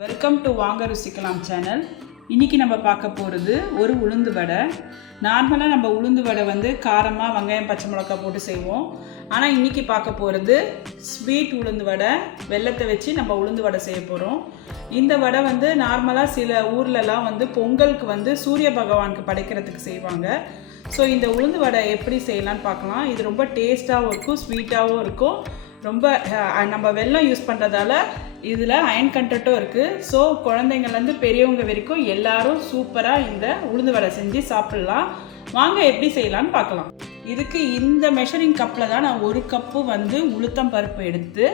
Welcome to வாங்க ருசிக்கலாம் channel. இன்றைக்கி நம்ம பார்க்க போகிறது ஒரு உளுந்து வடை. நார்மலாக நம்ம உளுந்து வடை வந்து காரமாக வெங்காயம் பச்சை மிளகாய் போட்டு செய்வோம். ஆனால் இன்றைக்கி பார்க்க போகிறது ஸ்வீட் உளுந்து வடை. வெல்லத்தை வச்சு நம்ம உளுந்து வடை செய்ய போகிறோம். இந்த வடை வந்து நார்மலாக சில ஊர்லலாம் வந்து பொங்கலுக்கு வந்து சூரிய பகவானுக்கு படைக்கிறதுக்கு செய்வாங்க. ஸோ இந்த உளுந்து வடை எப்படி செய்யலான்னு பார்க்கலாம். இது ரொம்ப டேஸ்ட்டாகவும் இருக்கும், ஸ்வீட்டாகவும் இருக்கும். ரொம்ப நம்ம வெல்லம் யூஸ் பண்ணுறதால இதில் அயன் கண்டென்ட்டும் இருக்குது. ஸோ குழந்தைங்கள்லேருந்து பெரியவங்க வரைக்கும் எல்லோரும் சூப்பராக இந்த உளுந்து வடை செஞ்சு சாப்பிட்லாம். வாங்க எப்படி செய்யலான்னு பார்க்கலாம். இதுக்கு இந்த மெஷரிங் கப்பில் தான் நான் ஒரு கப்பு வந்து உளுத்தம் பருப்பு எடுத்து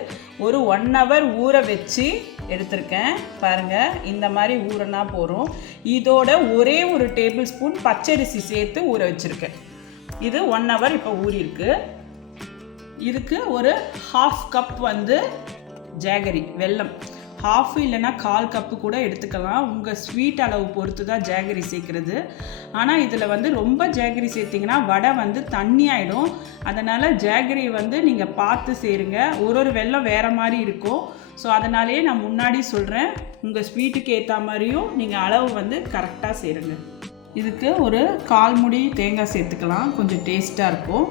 ஒரு 1 hour ஊற வச்சு எடுத்திருக்கேன். பாருங்கள், இந்த மாதிரி ஊறனா போகிறோம். இதோட ஒரே ஒரு டேபிள் ஸ்பூன் பச்சரிசி சேர்த்து ஊற வச்சுருக்கேன். இது 1 hour இப்போ ஊறியிருக்கு. இதுக்கு ஒரு 1/2 கப் வந்து ஜாகரி வெல்லம், 1/2 இல்லைன்னா 1/4 கப்பு கூட எடுத்துக்கலாம். உங்கள் ஸ்வீட் அளவு பொறுத்து தான் ஜாகரி சேர்க்குறது. ஆனால் இதில் வந்து ரொம்ப ஜாகரி சேர்த்திங்கன்னா வடை வந்து தண்ணி ஆகிடும். அதனால் ஜாகரி வந்து நீங்கள் பார்த்து சேருங்க. ஒரு வெல்லம் வேறு மாதிரி இருக்கும். ஸோ அதனாலேயே நான் முன்னாடி சொல்கிறேன், உங்கள் ஸ்வீட்டுக்கு ஏற்ற மாதிரியும் நீங்கள் அளவு வந்து கரெக்டாக சேருங்க. இதுக்கு ஒரு 1/4 முடி தேங்காய் சேர்த்துக்கலாம், கொஞ்சம் டேஸ்ட்டாக இருக்கும்.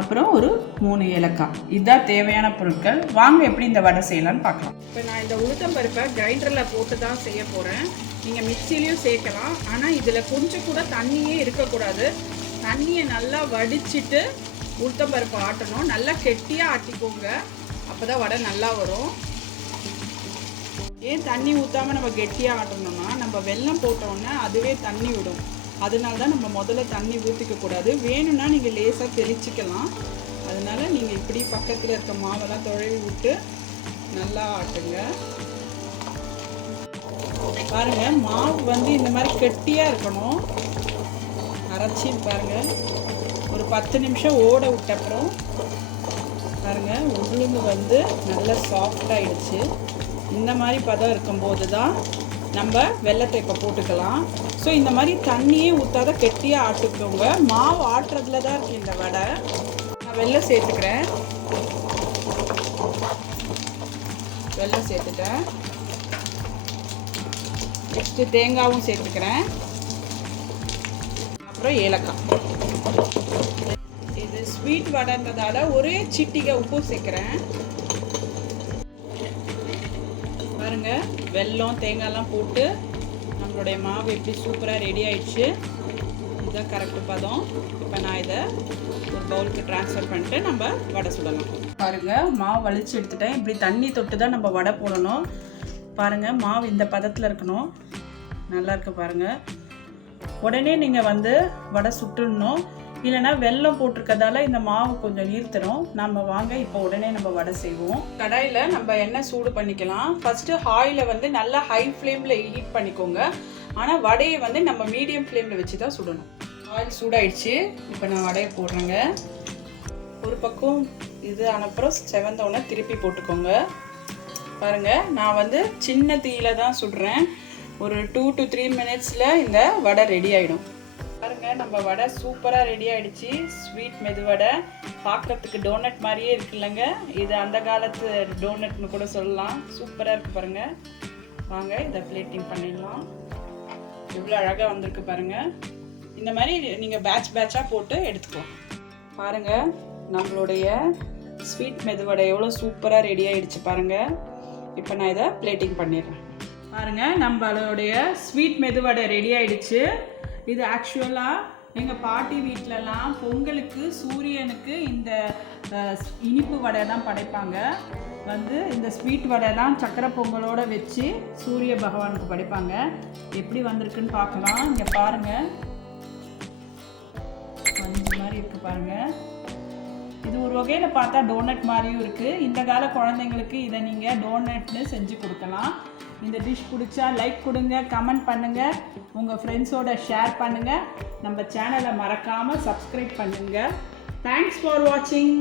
அப்புறம் ஒரு 3 ஏலக்காய். இதுதான் தேவையான பொருட்கள். வாங்க எப்படி இந்த வடை செய்யலான்னு பார்க்கலாம். இப்போ நான் இந்த உளுத்தம் பருப்பை கிரைண்டரில் போட்டு தான் செய்ய போகிறேன். நீங்கள் மிக்சிலையும் சேர்க்கலாம். ஆனால் இதில் கொஞ்சம் கூட தண்ணியே இருக்கக்கூடாது. தண்ணியை நல்லா வடிச்சிட்டு உளுத்தம் பருப்பை ஆட்டணும். நல்லா கெட்டியாக ஆட்டிக்கோங்க, அப்போ தான் வடை நல்லா வரும். ஏன் தண்ணி ஊற்றாமல் நம்ம கெட்டியாக ஆட்டணும்னா, நம்ம வெல்லம் போட்டோன்னே அதுவே தண்ணி விடும். அதனால தான் நம்ம முதல்ல தண்ணி ஊற்றிக்கக்கூடாது. வேணும்னா நீங்கள் லேசாக தெளிச்சிக்கலாம். அதனால் நீங்கள் இப்படி பக்கத்தில் இருக்க மாவெல்லாம் துழவி விட்டு நல்லா ஆட்டுங்க. பாருங்கள், மாவு வந்து இந்த மாதிரி கெட்டியாக இருக்கணும். அரைச்சி பாருங்கள், ஒரு 10 நிமிஷம் ஓட விட்டப்புறம் பாருங்கள், உளுந்து வந்து நல்லா சாஃப்டாகிடுச்சு. இந்த மாதிரி பதம் இருக்கும்போது தான் நம்ம வெல்லத்தை இப்போ போட்டுக்கலாம். ஸோ இந்த மாதிரி தண்ணியே ஊற்றாத கெட்டியாக ஆட்டுக்கோங்க. மாவு ஆட்டுறதுல தான் இருக்குது இந்த வடை. நான் வெல்லம் சேர்த்துக்கிறேன். வெல்லம் சேர்த்துட்டேன். நெக்ஸ்ட்டு தேங்காயும் சேர்த்துக்கிறேன். அப்புறம் ஏலக்காய். இது ஸ்வீட் வடைன்றதால ஒரே சிட்டிகை உப்பு சேர்க்குறேன். பாருங்க, வெல்லம் தேங்காய்லாம் போட்டு நம்மளுடைய மாவு எப்படி சூப்பராக ரெடி ஆயிடுச்சு. இதுதான் கரெக்டு பதம். இப்போ நான் இதை ஒரு பவுலுக்கு ட்ரான்ஸ்ஃபர் பண்ணிட்டு நம்ம வடை சுடலாம். பாருங்கள், மாவு வலிச்சு எடுத்துட்டேன். இப்படி தண்ணி தொட்டு தான் நம்ம வடை போடணும். பாருங்கள், மாவு இந்த பதத்தில் இருக்கணும். நல்லா இருக்கு பாருங்கள். உடனே நீங்கள் வந்து வடை சுட்டுடணும். இல்லைனா வெல்லம் போட்டிருக்கதால இந்த மாவு கொஞ்சம் நீர்த்துடும். நம்ம வாங்க இப்போ உடனே நம்ம வடை செய்வோம். கடாயில் நம்ம எண்ணெய் சூடு பண்ணிக்கலாம். ஃபஸ்ட்டு ஆயிலை வந்து நல்லா ஹை ஃப்ளேமில் ஹீட் பண்ணிக்கோங்க. ஆனால் வடையை வந்து நம்ம மீடியம் ஃப்ளேமில் வச்சு தான் சுடணும். ஆயில் சூடாயிடுச்சு. இப்போ நான் வடையை போடுறேங்க. ஒரு பக்கம் இது அனுப்புறம் செவந்தோடனே திருப்பி போட்டுக்கோங்க. பாருங்கள், நான் வந்து சின்ன தீயில தான் சுடுறேன். ஒரு 2 to 3 minutes இந்த வடை ரெடி ஆகிடும். பாருங்கள், நம்ம வடை சூப்பராக ரெடி ஆகிடுச்சு. ஸ்வீட் மெது வடை பார்க்குறதுக்கு டோனட் மாதிரியே இருக்குல்லங்க. இது அந்த காலத்து டோனட்னு கூட சொல்லலாம். சூப்பராக இருக்குது பாருங்கள். வாங்க இதை பிளேட்டிங் பண்ணிடலாம். எவ்வளோ அழகாக வந்திருக்கு பாருங்கள். இந்த மாதிரி நீங்கள் பேட்சாக போட்டு எடுத்துக்கோ. பாருங்கள், நம்மளுடைய ஸ்வீட் மெது வடை எவ்வளோ சூப்பராக ரெடி ஆகிடுச்சு பாருங்கள். இப்போ நான் இதை பிளேட்டிங் பண்ணிடுறேன். பாருங்கள், நம்மளுடைய ஸ்வீட் மெது வடை ரெடி ஆகிடுச்சு. இது ஆக்சுவலாக எங்கள் பாட்டி வீட்டிலலாம் பொங்கலுக்கு சூரியனுக்கு இந்த இனிப்பு வடை தான் படைப்பாங்க. வந்து இந்த ஸ்வீட் வடை தான் சக்கரை பொங்கலோடு வச்சு சூரிய பகவானுக்கு படைப்பாங்க. எப்படி வந்திருக்குன்னு பார்க்கலாம். இங்கே பாருங்கள், மஞ்சள் மாதிரி இருக்குது பாருங்கள். இது ஒரு வகையில் பார்த்தா டோனட் மாதிரியும் இருக்குது. இந்த கால குழந்தைங்களுக்கு இதை நீங்கள் டோனட்னு செஞ்சு கொடுக்கலாம். இந்த டிஷ் பிடிச்சா லைக் கொடுங்க, கமெண்ட் பண்ணுங்கள், உங்கள் ஃப்ரெண்ட்ஸோட ஷேர் பண்ணுங்கள். நம்ம சேனலை மறக்காமல் சப்ஸ்கிரைப் பண்ணுங்கள். தேங்க்ஸ் ஃபார் வாட்சிங்.